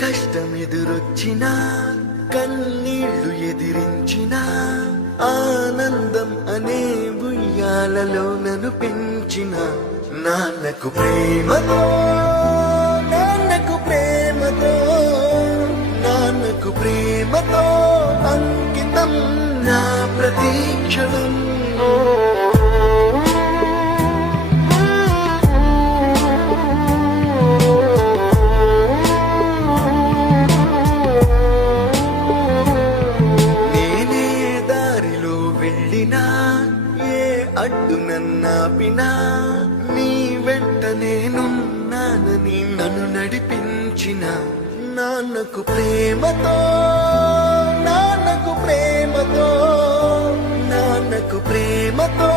కష్టమెదురొచ్చినా కన్నీళ్లు ఎదిరించినా ఆనందం అనే ఉయ్యాలలో నన్ను పెంచిన నాన్నకు ప్రేమతో నాన్నకు ప్రేమతో నాన్నకు ప్రేమతో అంకితం నా ప్రతీక్షణం. ఏ అడ్డు నన్నాపినా నీ వెంట నేనున్నానని నన్ను నడిపించిన నాన్నకు ప్రేమతో నాన్నకు ప్రేమతో నాన్నకు ప్రేమతో